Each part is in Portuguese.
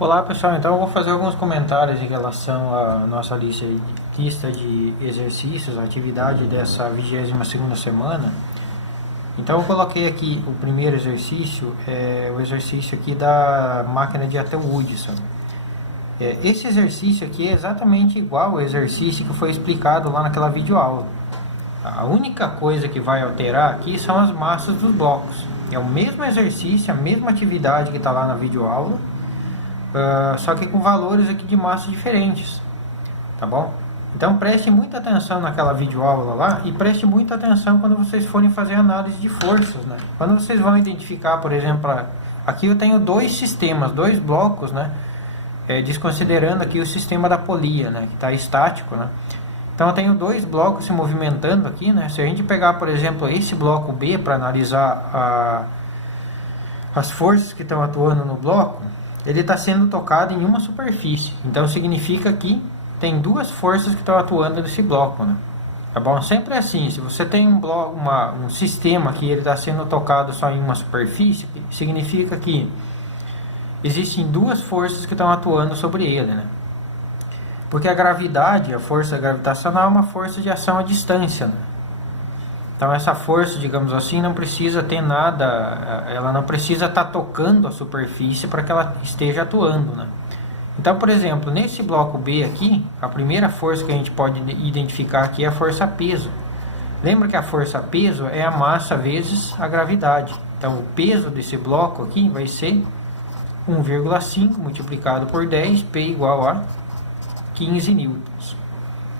Olá pessoal, então eu vou fazer alguns comentários em relação à nossa lista de exercícios, atividade dessa 22ª semana. Então eu coloquei aqui o primeiro exercício, o exercício aqui da máquina de Atwood, sabe? Esse exercício aqui é exatamente igual ao exercício que foi explicado lá naquela videoaula. A única coisa que vai alterar aqui são as massas dos blocos. É o mesmo exercício, a mesma atividade que está lá na videoaula, só que com valores aqui de massa diferentes, tá bom? Então preste muita atenção naquela videoaula lá e preste muita atenção quando vocês forem fazer análise de forças, né? Quando vocês vão identificar, por exemplo, aqui eu tenho dois sistemas, dois blocos, né? Desconsiderando aqui o sistema da polia, né? Que está estático, né? Então eu tenho dois blocos se movimentando aqui, né? Se a gente pegar, por exemplo, esse bloco B para analisar as forças que estão atuando no bloco, ele está sendo tocado em uma superfície. Então significa que tem duas forças que estão atuando nesse bloco, né? Tá bom? Sempre é assim. Se você tem um sistema que ele está sendo tocado só em uma superfície, significa que existem duas forças que estão atuando sobre ele, né? Porque a gravidade, a força gravitacional, é uma força de ação à distância, né? Então essa força, digamos assim, não precisa ter nada, ela não precisa estar tocando a superfície para que ela esteja atuando, né? Então, por exemplo, nesse bloco B aqui, a primeira força que a gente pode identificar aqui é a força peso. Lembra que a força peso é a massa vezes a gravidade. Então o peso desse bloco aqui vai ser 1,5 multiplicado por 10, P igual a 15 newtons,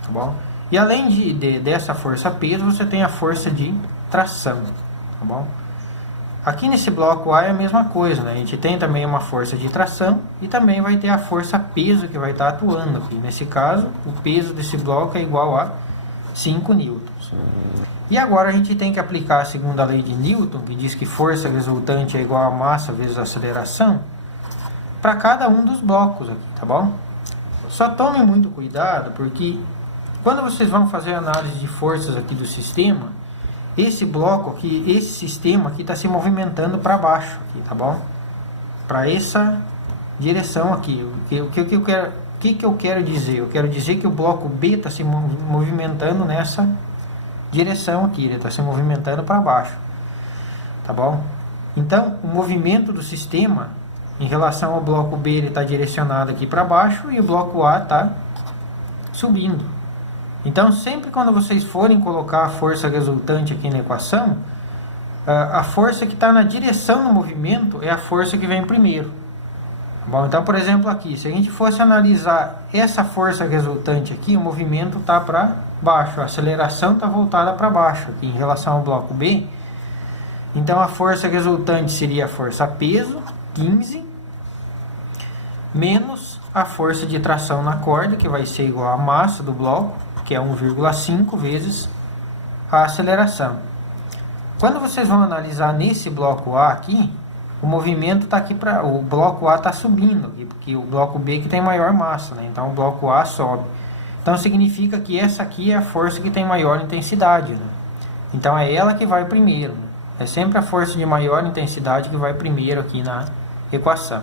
tá bom? E além dessa força peso, você tem a força de tração, tá bom? Aqui nesse bloco A é a mesma coisa, né? A gente tem também uma força de tração e também vai ter a força peso que vai estar atuando aqui. Nesse caso, o peso desse bloco é igual a 5 newtons. E agora a gente tem que aplicar a segunda lei de Newton, que diz que força resultante é igual a massa vezes a aceleração, para cada um dos blocos aqui, tá bom? Só tome muito cuidado, porque quando vocês vão fazer análise de forças aqui do sistema, esse bloco aqui, esse sistema aqui está se movimentando para baixo, aqui, tá bom? Para essa direção aqui. O que eu quero dizer? Eu quero dizer que o bloco B está se movimentando nessa direção aqui, ele está se movimentando para baixo, tá bom? Então, o movimento do sistema em relação ao bloco B, ele está direcionado aqui para baixo e o bloco A está subindo. Então, sempre quando vocês forem colocar a força resultante aqui na equação, a força que está na direção do movimento é a força que vem primeiro. Bom, então, por exemplo, aqui, se a gente fosse analisar essa força resultante aqui, o movimento está para baixo, a aceleração está voltada para baixo aqui em relação ao bloco B. Então, a força resultante seria a força peso, 15, menos a força de tração na corda, que vai ser igual à massa do bloco, que é 1,5 vezes a aceleração. Quando vocês vão analisar nesse bloco A aqui, o movimento está aqui para o bloco A está subindo aqui, porque o bloco B que tem maior massa, né? Então o bloco A sobe. Então significa que essa aqui é a força que tem maior intensidade, né? Então é ela que vai primeiro, né? É sempre a força de maior intensidade que vai primeiro aqui na equação.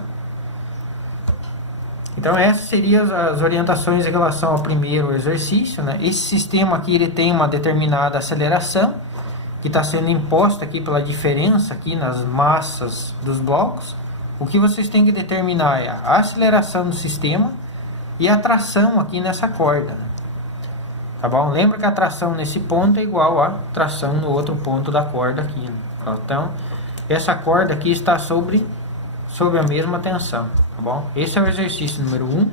Então essas seriam as orientações em relação ao primeiro exercício, né? Esse sistema aqui ele tem uma determinada aceleração que está sendo imposta aqui pela diferença aqui nas massas dos blocos. O que vocês têm que determinar é a aceleração do sistema e a tração aqui nessa corda, né? Tá bom? Lembra que a tração nesse ponto é igual a tração no outro ponto da corda aqui, né? Então essa corda aqui está sobre a mesma tensão, tá bom? Esse é o exercício número 1.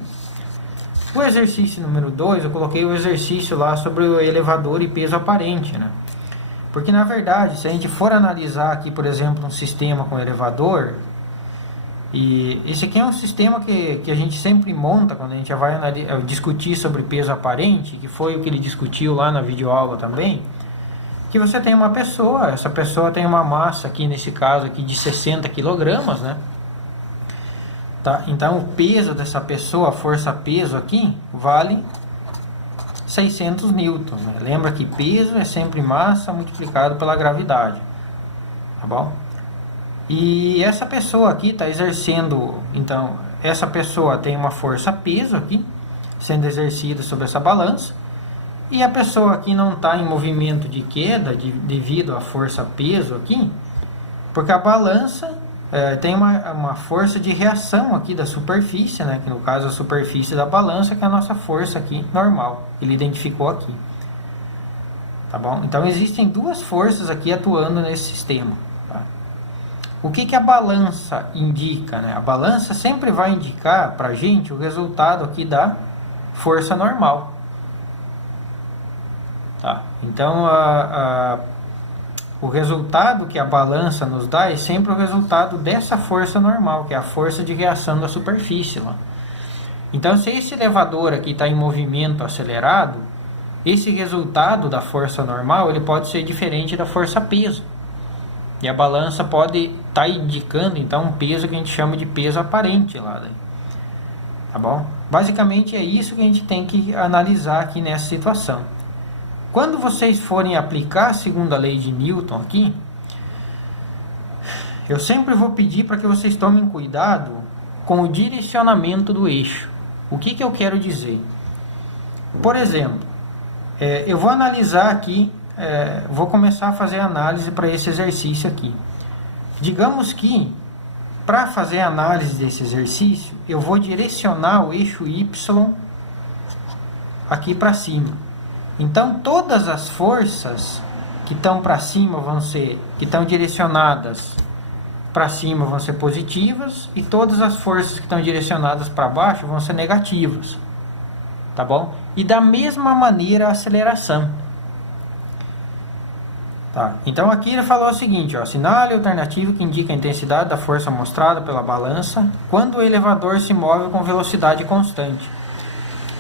O exercício número 2, eu coloquei o exercício lá sobre o elevador e peso aparente, né? Porque, na verdade, se a gente for analisar aqui, por exemplo, um sistema com elevador, e esse aqui é um sistema que a gente sempre monta quando a gente vai discutir sobre peso aparente, que foi o que ele discutiu lá na videoaula também, que você tem uma pessoa, essa pessoa tem uma massa aqui, nesse caso aqui, de 60 kg, né? Tá? Então, o peso dessa pessoa, a força-peso aqui, vale 600 newtons, né? Lembra que peso é sempre massa multiplicado pela gravidade, tá bom? E essa pessoa aqui está exercendo, então, essa pessoa tem uma força-peso aqui, sendo exercida sobre essa balança, e a pessoa aqui não está em movimento de queda devido à força-peso aqui, porque a balança tem uma força de reação aqui da superfície, né, que no caso a superfície da balança, que é a nossa força aqui normal, ele identificou aqui. Tá bom? Então existem duas forças aqui atuando nesse sistema. Tá? O que a balança indica? Né? A balança sempre vai indicar para a gente o resultado aqui da força normal. Tá? Então o resultado que a balança nos dá é sempre o resultado dessa força normal, que é a força de reação da superfície. Lá. Então, se esse elevador aqui está em movimento acelerado, esse resultado da força normal ele pode ser diferente da força-peso. E a balança pode estar indicando, então, um peso que a gente chama de peso aparente. Lá, daí. Tá bom? Basicamente, é isso que a gente tem que analisar aqui nessa situação. Quando vocês forem aplicar a segunda lei de Newton aqui, eu sempre vou pedir para que vocês tomem cuidado com o direcionamento do eixo. O que eu quero dizer? Por exemplo, eu vou analisar aqui, vou começar a fazer análise para esse exercício aqui. Digamos que, para fazer a análise desse exercício, eu vou direcionar o eixo Y aqui para cima. Então, todas as forças que estão para cima que estão direcionadas para cima vão ser positivas, e todas as forças que estão direcionadas para baixo vão ser negativas. Tá bom? E da mesma maneira a aceleração. Tá? Então aqui ele falou o seguinte, ó, assinale a alternativa que indica a intensidade da força mostrada pela balança quando o elevador se move com velocidade constante.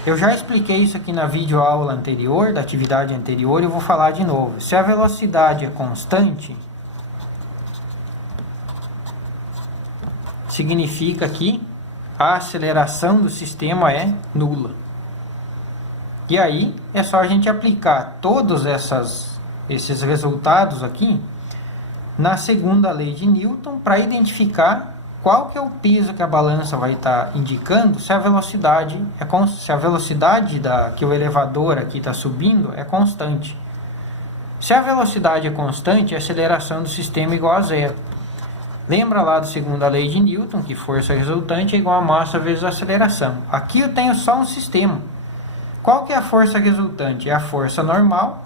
Eu já expliquei isso aqui na videoaula anterior, da atividade anterior, e eu vou falar de novo. Se a velocidade é constante, significa que a aceleração do sistema é nula. E aí é só a gente aplicar todos esses resultados aqui na segunda lei de Newton para identificar qual que é o peso que a balança vai estar indicando se a velocidade que o elevador aqui está subindo é constante. Se a velocidade é constante, a aceleração do sistema é igual a zero. Lembra lá da segunda lei de Newton, que força resultante é igual a massa vezes a aceleração. Aqui eu tenho só um sistema. Qual que é a força resultante? É a força normal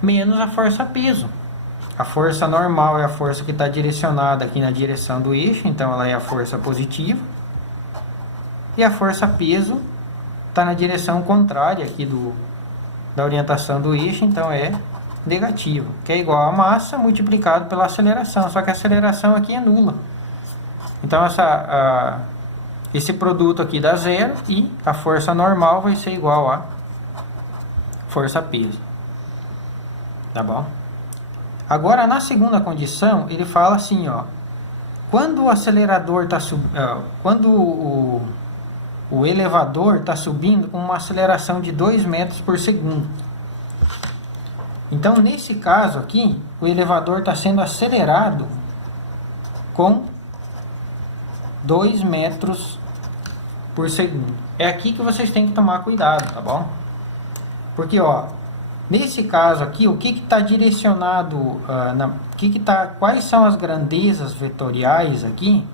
menos a força peso. A força normal é a força que está direcionada aqui na direção do eixo, então ela é a força positiva. E a força peso está na direção contrária aqui da orientação do eixo, então é negativa, que é igual a massa multiplicado pela aceleração, só que a aceleração aqui é nula. Então esse produto aqui dá zero e a força normal vai ser igual a força peso. Tá bom? Agora, na segunda condição, ele fala assim, ó, quando o acelerador está quando o elevador está subindo com uma aceleração de 2 metros por segundo. Então, nesse caso aqui, o elevador está sendo acelerado com 2 metros por segundo. É aqui que vocês têm que tomar cuidado, tá bom? Porque, ó, nesse caso aqui, o que está direcionado, quais são as grandezas vetoriais aqui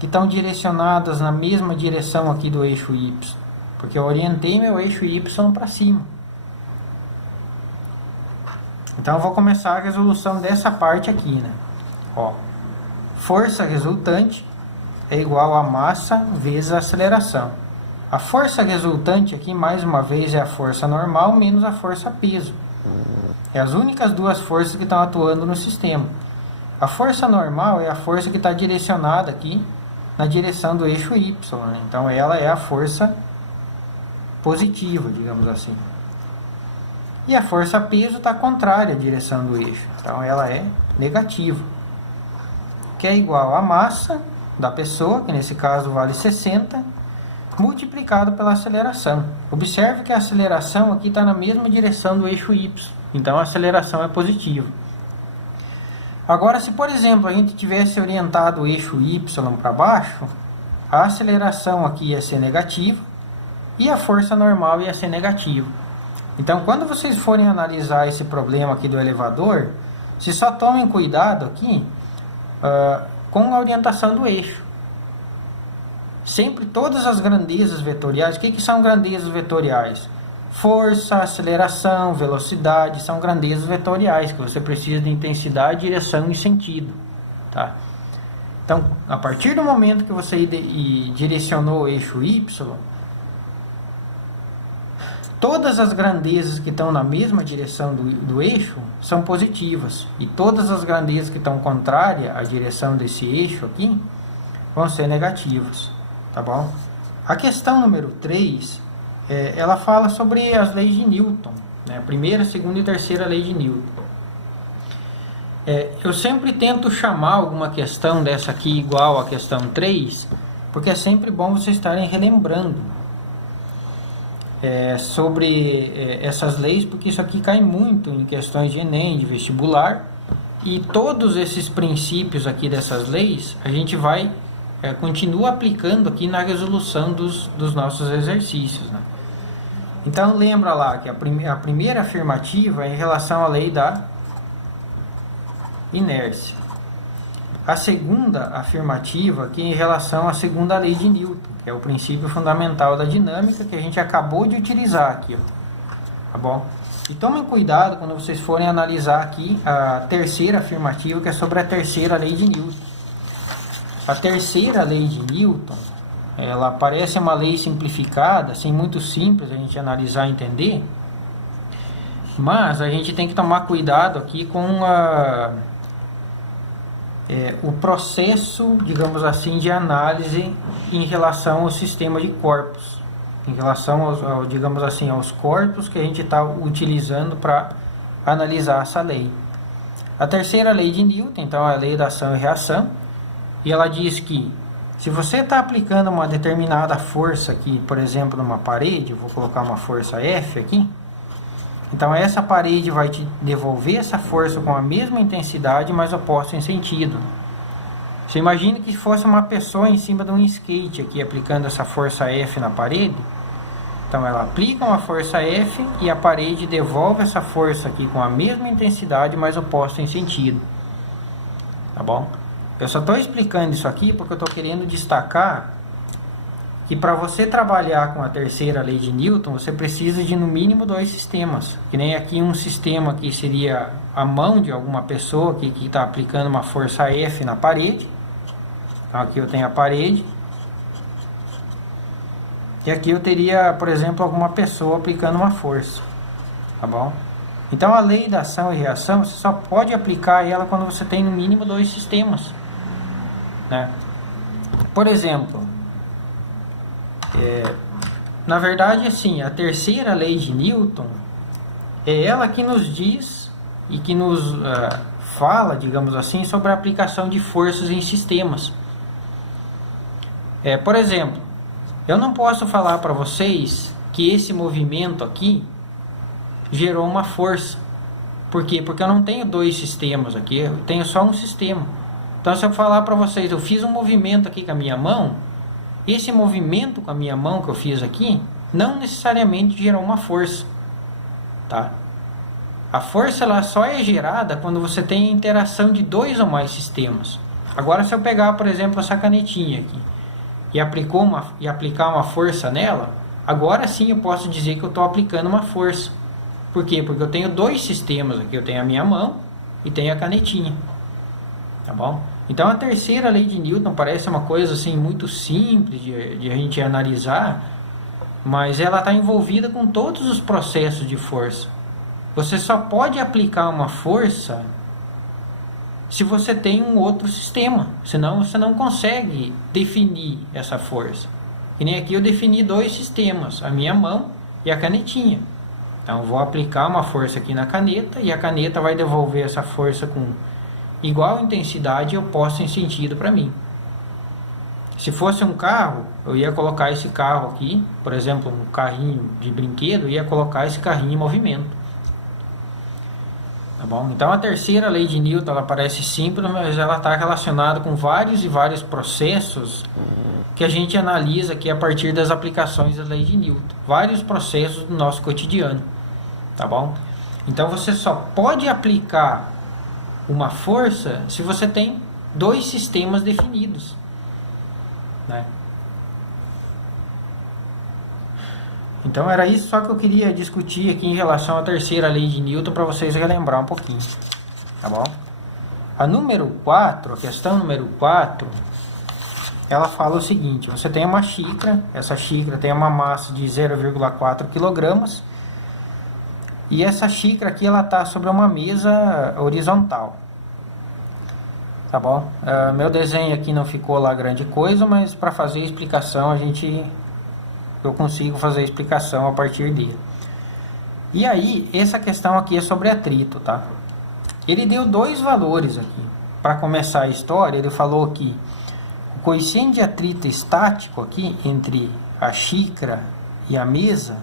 que estão direcionadas na mesma direção aqui do eixo Y? Porque eu orientei meu eixo Y para cima. Então eu vou começar a resolução dessa parte aqui, né? Ó, força resultante é igual a massa vezes a aceleração. A força resultante aqui, mais uma vez, é a força normal menos a força peso. É as únicas duas forças que estão atuando no sistema. A força normal é a força que está direcionada aqui na direção do eixo Y. Né? Então ela é a força positiva, digamos assim. E a força peso está contrária à direção do eixo. Então ela é negativa. Que é igual a massa da pessoa, que nesse caso vale 60, multiplicado pela aceleração. Observe que a aceleração aqui está na mesma direção do eixo Y. Então a aceleração é positiva. Agora, se por exemplo a gente tivesse orientado o eixo Y para baixo, a aceleração aqui ia ser negativa e a força normal ia ser negativa. Então, quando vocês forem analisar esse problema aqui do elevador, vocês só tomem cuidado aqui com a orientação do eixo. Sempre todas as grandezas vetoriais, o que são grandezas vetoriais? Força, aceleração, velocidade, são grandezas vetoriais, que você precisa de intensidade, direção e sentido. Tá? Então, a partir do momento que você direcionou o eixo Y, todas as grandezas que estão na mesma direção do eixo são positivas. E todas as grandezas que estão contrárias à direção desse eixo aqui vão ser negativas. Tá bom? A questão número 3, ela fala sobre as leis de Newton. Né? A primeira, segunda e terceira lei de Newton. Eu sempre tento chamar alguma questão dessa aqui igual à questão 3, porque é sempre bom vocês estarem relembrando sobre essas leis, porque isso aqui cai muito em questões de Enem, de vestibular, e todos esses princípios aqui dessas leis a gente vai continua aplicando aqui na resolução dos nossos exercícios. Né? Então lembra lá que a primeira afirmativa é em relação à lei da inércia. A segunda afirmativa aqui é em relação à segunda lei de Newton, que é o princípio fundamental da dinâmica que a gente acabou de utilizar aqui. Tá bom? E tomem cuidado quando vocês forem analisar aqui a terceira afirmativa, que é sobre a terceira lei de Newton. A terceira lei de Newton, ela parece uma lei simplificada, assim, muito simples a gente analisar e entender, mas a gente tem que tomar cuidado aqui com o processo, digamos assim, de análise em relação ao sistema de corpos, em relação digamos assim, aos corpos que a gente está utilizando para analisar essa lei. A terceira lei de Newton, então, é a lei da ação e reação, e ela diz que se você está aplicando uma determinada força aqui, por exemplo, numa parede, eu vou colocar uma força F aqui, então essa parede vai te devolver essa força com a mesma intensidade, mas oposta em sentido. Você imagina que fosse uma pessoa em cima de um skate aqui, aplicando essa força F na parede. Então ela aplica uma força F e a parede devolve essa força aqui com a mesma intensidade, mas oposta em sentido. Tá bom? Eu só estou explicando isso aqui porque eu estou querendo destacar que para você trabalhar com a terceira lei de Newton, você precisa de no mínimo 2 sistemas. Que nem aqui um sistema que seria a mão de alguma pessoa que está aplicando uma força F na parede. Então aqui eu tenho a parede. E aqui eu teria, por exemplo, alguma pessoa aplicando uma força. Tá bom? Então a lei da ação e reação, você só pode aplicar ela quando você tem no mínimo 2 sistemas. Né? Por exemplo, na verdade, assim, a terceira lei de Newton é ela que nos diz e que nos fala, digamos assim, sobre a aplicação de forças em sistemas. Por exemplo, eu não posso falar para vocês que esse movimento aqui gerou uma força. Por quê? Porque eu não tenho 2 sistemas aqui, eu tenho só um sistema. Então, se eu falar para vocês, eu fiz um movimento aqui com a minha mão, esse movimento com a minha mão que eu fiz aqui, não necessariamente gerou uma força. Tá? A força ela só é gerada quando você tem a interação de 2 ou mais sistemas. Agora, se eu pegar, por exemplo, essa canetinha aqui e aplicar uma força nela, agora sim eu posso dizer que eu estou aplicando uma força. Por quê? Porque eu tenho 2 sistemas aqui. Eu tenho a minha mão e tenho a canetinha. Tá bom? Então a terceira lei de Newton parece uma coisa assim muito simples de a gente analisar, mas ela está envolvida com todos os processos de força. Você só pode aplicar uma força se você tem um outro sistema, senão você não consegue definir essa força. Que nem aqui eu defini 2 sistemas, a minha mão e a canetinha. Então eu vou aplicar uma força aqui na caneta e a caneta vai devolver essa força com igual intensidade e oposta em sentido para mim. Se fosse um carro, eu ia colocar esse carro aqui, por exemplo, um carrinho de brinquedo, eu ia colocar esse carrinho em movimento. Tá bom? Então a terceira lei de Newton, ela parece simples, mas ela está relacionada com vários e vários processos que a gente analisa aqui a partir das aplicações da lei de Newton. Vários processos do nosso cotidiano. Tá bom? Então você só pode aplicar uma força se você tem dois sistemas definidos, né? Então era isso só que eu queria discutir aqui em relação à terceira lei de Newton para vocês relembrar um pouquinho, tá bom? A número 4, a questão número 4, ela fala o seguinte: você tem uma xícara, essa xícara tem uma massa de 0,4 kg e essa xícara aqui ela está sobre uma mesa horizontal, tá bom? Meu desenho aqui não ficou lá grande coisa, mas para fazer a explicação eu consigo fazer a explicação a partir dele. E aí, essa questão aqui é sobre atrito, tá? Ele deu dois valores aqui. Para começar a história, ele falou que o coeficiente de atrito estático aqui entre a xícara e a mesa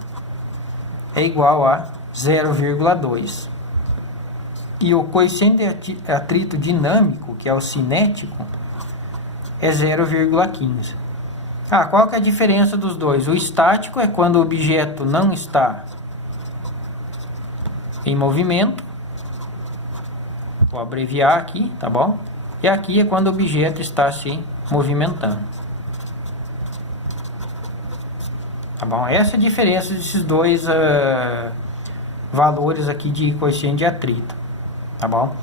é igual a 0,2. E o coeficiente de atrito dinâmico, que é o cinético, é 0,15. Qual que é a diferença dos dois? O estático é quando o objeto não está em movimento. Vou abreviar aqui, tá bom? E aqui é quando o objeto está se movimentando. Tá bom? Essa é a diferença desses dois valores aqui de coeficiente de atrito. Tá bom?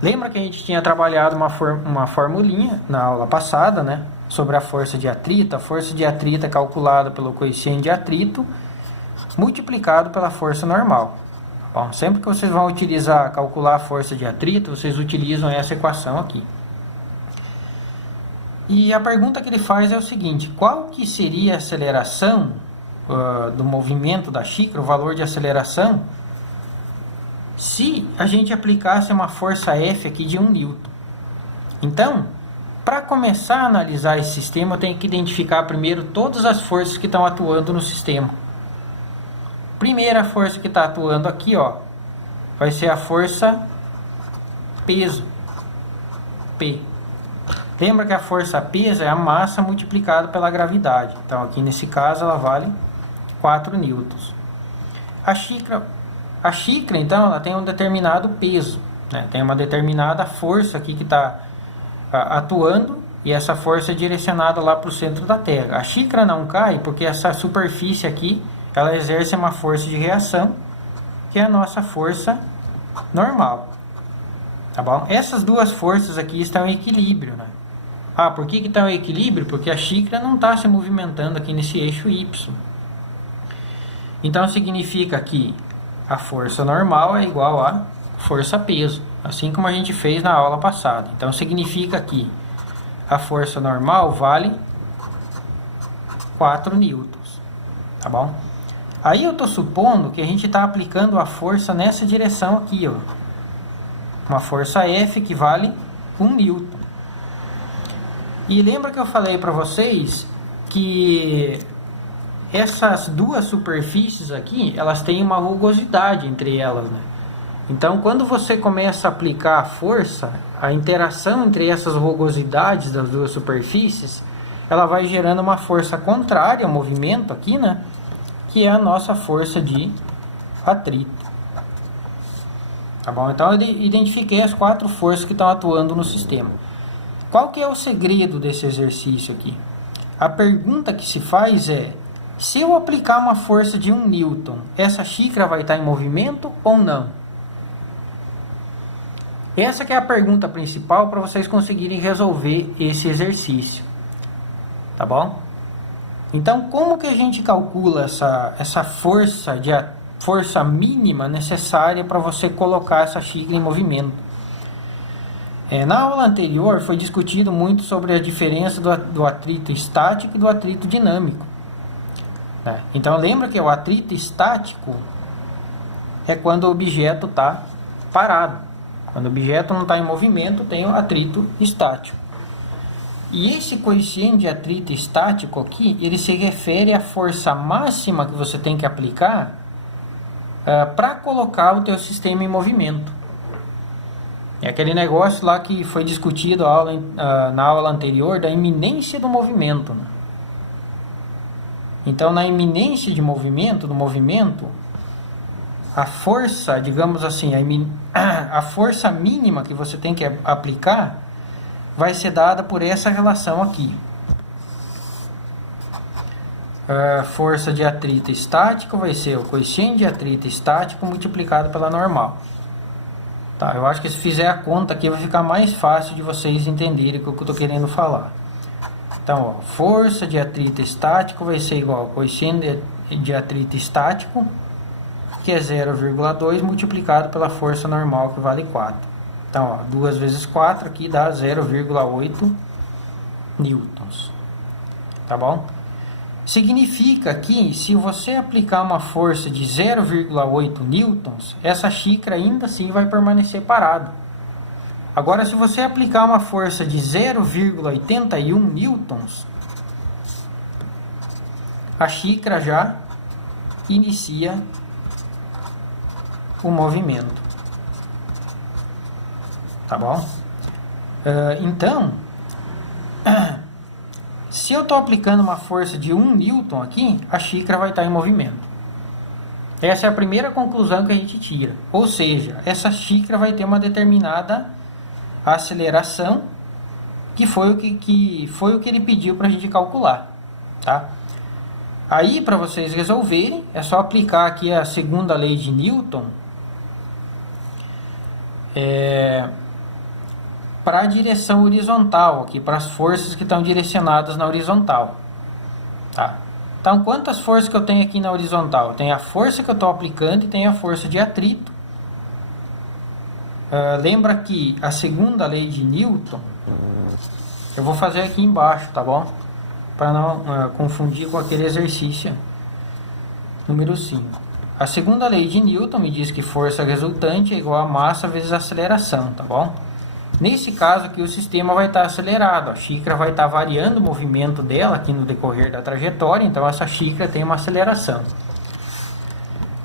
Lembra que a gente tinha trabalhado uma formulinha na aula passada, né? Sobre a força de atrito. A força de atrito é calculada pelo coeficiente de atrito multiplicado pela força normal. Bom, sempre que vocês vão calcular a força de atrito, vocês utilizam essa equação aqui. E a pergunta que ele faz é o seguinte: qual que seria a aceleração do movimento da xícara, o valor de aceleração, se a gente aplicasse uma força F aqui de 1 Newton? Então, para começar a analisar esse sistema, eu tenho que identificar primeiro todas as forças que estão atuando no sistema. Primeira força que está atuando aqui, ó, vai ser a força peso, P. Lembra que a força peso é a massa multiplicada pela gravidade. Então, aqui nesse caso, ela vale 4 newtons. A xícara, então, ela tem um determinado peso, né? Tem uma determinada força aqui que está atuando, e essa força é direcionada lá para o centro da Terra. A xícara não cai porque essa superfície aqui, ela exerce uma força de reação, que é a nossa força normal. Tá bom? Essas duas forças aqui estão em equilíbrio, né? Por que estão em equilíbrio? Porque a xícara não está se movimentando aqui nesse eixo Y. Então significa que a força normal é igual a força peso, assim como a gente fez na aula passada. Então significa que a força normal vale 4 newtons, tá bom? Aí eu estou supondo que a gente está aplicando a força nessa direção aqui, ó. Uma força F que vale 1 newton. E lembra que eu falei para vocês que essas duas superfícies aqui, elas têm uma rugosidade entre elas, né? Então, quando você começa a aplicar a força, a interação entre essas rugosidades das duas superfícies, ela vai gerando uma força contrária ao movimento aqui, né? Que é a nossa força de atrito. Tá bom? Então, eu identifiquei as 4 forças que estão atuando no sistema. Qual que é o segredo desse exercício aqui? A pergunta que se faz é: se eu aplicar uma força de 1 newton, essa xícara vai estar em movimento ou não? Essa que é a pergunta principal para vocês conseguirem resolver esse exercício. Tá bom? Então, como que a gente calcula essa força mínima necessária para você colocar essa xícara em movimento? Na aula anterior foi discutido muito sobre a diferença do atrito estático e do atrito dinâmico. Então, lembra que o atrito estático é quando o objeto está parado. Quando o objeto não está em movimento, tem o atrito estático. E esse coeficiente de atrito estático aqui, ele se refere à força máxima que você tem que aplicar para colocar o teu sistema em movimento. É aquele negócio lá que foi discutido na aula anterior da iminência do movimento, né? Então, na iminência do movimento, a força, digamos assim, a força mínima que você tem que aplicar vai ser dada por essa relação aqui. A força de atrito estático vai ser o coeficiente de atrito estático multiplicado pela normal. Tá, eu acho que se fizer a conta aqui vai ficar mais fácil de vocês entenderem o que eu estou querendo falar. Então, ó, força de atrito estático vai ser igual ao coeficiente de atrito estático, que é 0,2 multiplicado pela força normal, que vale 4. Então, ó, 2 vezes 4 aqui dá 0,8 newtons. Tá bom? Significa que se você aplicar uma força de 0,8 newtons, essa xícara ainda assim vai permanecer parada. Agora, se você aplicar uma força de 0,81 newtons, a xícara já inicia o movimento. Tá bom? Então, se eu estou aplicando uma força de 1 newton aqui, a xícara vai estar em movimento. Essa é a primeira conclusão que a gente tira. Ou seja, essa xícara vai ter uma determinada aceleração, que foi o que ele pediu para a gente calcular. Tá? Aí, para vocês resolverem, é só aplicar aqui a segunda lei de Newton para a direção horizontal, aqui para as forças que estão direcionadas na horizontal. Tá? Então, quantas forças que eu tenho aqui na horizontal? Tem a força que eu estou aplicando e tem a força de atrito. Lembra que a segunda lei de Newton, eu vou fazer aqui embaixo, tá bom? Para não confundir com aquele exercício número 5. A segunda lei de Newton me diz que força resultante é igual a massa vezes aceleração, tá bom? Nesse caso aqui o sistema vai estar acelerado, a xícara vai estar variando o movimento dela aqui no decorrer da trajetória, então essa xícara tem uma aceleração.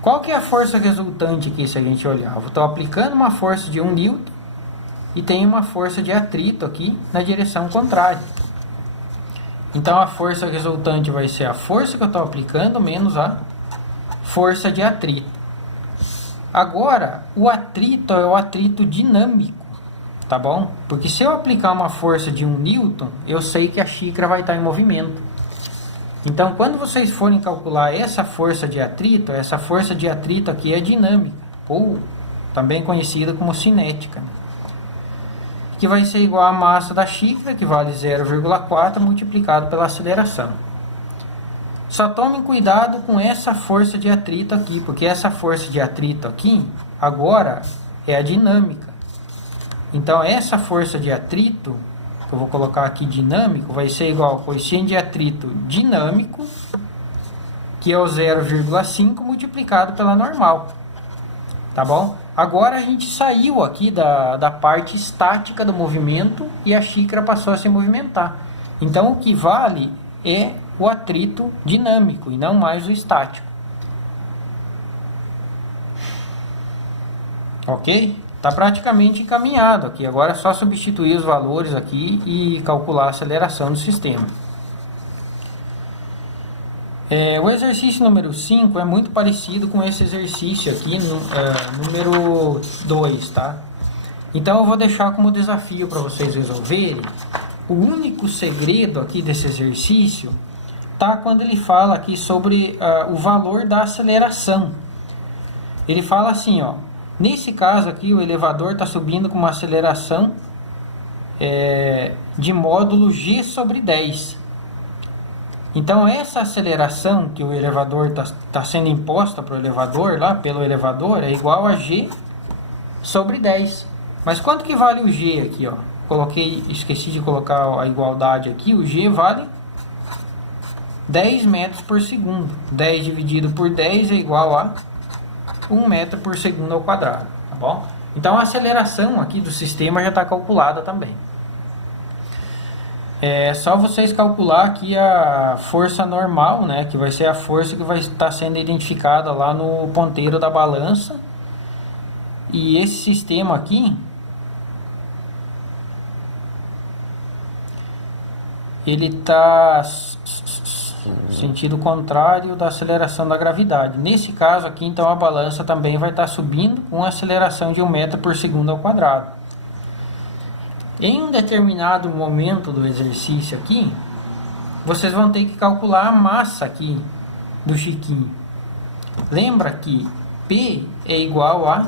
Qual que é a força resultante aqui se a gente olhar? Eu estou aplicando uma força de 1 newton e tem uma força de atrito aqui na direção contrária. Então a força resultante vai ser a força que eu estou aplicando menos a força de atrito. Agora, o atrito é o atrito dinâmico, tá bom? Porque se eu aplicar uma força de 1 newton, eu sei que a xícara vai estar em movimento. Então, quando vocês forem calcular essa força de atrito aqui é dinâmica, ou também conhecida como cinética, né? Que vai ser igual à massa da xícara, que vale 0,4 multiplicado pela aceleração. Só tomem cuidado com essa força de atrito aqui, porque essa força de atrito aqui, agora, é a dinâmica. Então, essa força de atrito, que eu vou colocar aqui dinâmico, vai ser igual ao coeficiente de atrito dinâmico, que é o 0,5 multiplicado pela normal. Tá bom? Agora a gente saiu aqui da parte estática do movimento e a xícara passou a se movimentar. Então, o que vale é o atrito dinâmico e não mais o estático. Ok? Está praticamente encaminhado aqui. Agora é só substituir os valores aqui e calcular a aceleração do sistema. O exercício número 5 é muito parecido com esse exercício aqui, número 2, tá? Então eu vou deixar como desafio para vocês resolverem. O único segredo aqui desse exercício tá quando ele fala aqui sobre o valor da aceleração. Ele fala assim, ó. Nesse caso aqui, o elevador está subindo com uma aceleração de módulo g sobre 10. Então, essa aceleração que o elevador está sendo imposta para o elevador, lá pelo elevador, é igual a g sobre 10. Mas quanto que vale o g aqui? Ó? Esqueci de colocar a igualdade aqui. O g vale 10 metros por segundo. 10 dividido por 10 é igual a 1 metro por segundo ao quadrado, tá bom? Então a aceleração aqui do sistema já está calculada também. É só vocês calcular aqui a força normal, né? Que vai ser a força que vai estar sendo identificada lá no ponteiro da balança. E esse sistema aqui, ele está sentido contrário da aceleração da gravidade. Nesse caso aqui, então, a balança também vai estar subindo com a aceleração de 1 metro por segundo ao quadrado. Em um determinado momento do exercício aqui, vocês vão ter que calcular a massa aqui do Chiquinho. Lembra que P é igual a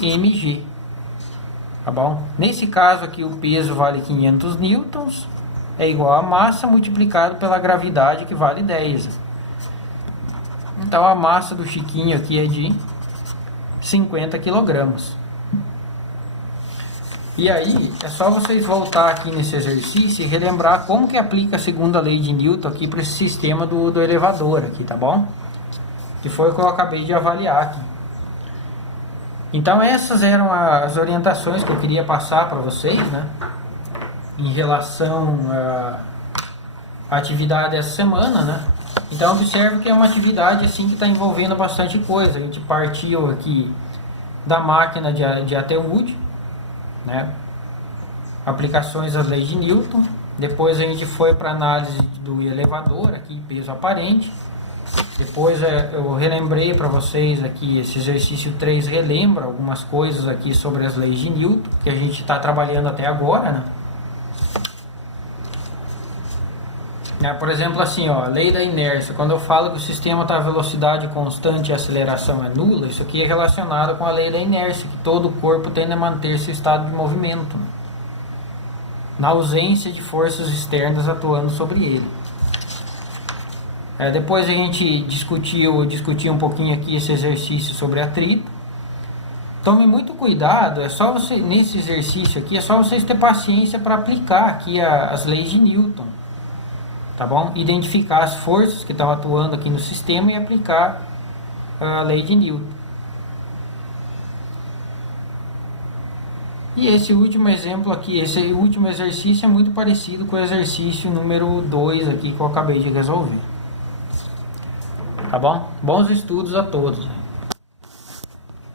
mg, tá bom? Nesse caso aqui o peso vale 500 newtons, é igual a massa multiplicado pela gravidade, que vale 10. Então a massa do Chiquinho aqui é de 50 kg. E aí é só vocês voltar aqui nesse exercício e relembrar como que aplica a segunda lei de Newton aqui para esse sistema do elevador aqui, tá bom? Que foi o que eu acabei de avaliar aqui. Então essas eram as orientações que eu queria passar para vocês, né? Em relação à atividade dessa semana, né? Então observe que é uma atividade assim que está envolvendo bastante coisa. A gente partiu aqui da máquina de Atwood, né? Aplicações das leis de Newton. Depois a gente foi para análise do elevador aqui, peso aparente. Depois eu relembrei para vocês aqui, esse exercício 3 relembra algumas coisas aqui sobre as leis de Newton que a gente está trabalhando até agora, né? Por exemplo, assim, ó, a lei da inércia. Quando eu falo que o sistema está a velocidade constante e a aceleração é nula, isso aqui é relacionado com a lei da inércia, que todo o corpo tende a manter seu estado de movimento, né? Na ausência de forças externas atuando sobre ele. Depois a gente discutiu um pouquinho aqui esse exercício sobre atrito. Tome muito cuidado, nesse exercício aqui é só vocês ter paciência para aplicar aqui as leis de Newton. Tá bom? Identificar as forças que estão atuando aqui no sistema e aplicar a lei de Newton. E esse último exemplo aqui, esse último exercício é muito parecido com o exercício número 2 aqui que eu acabei de resolver. Tá bom? Bons estudos a todos.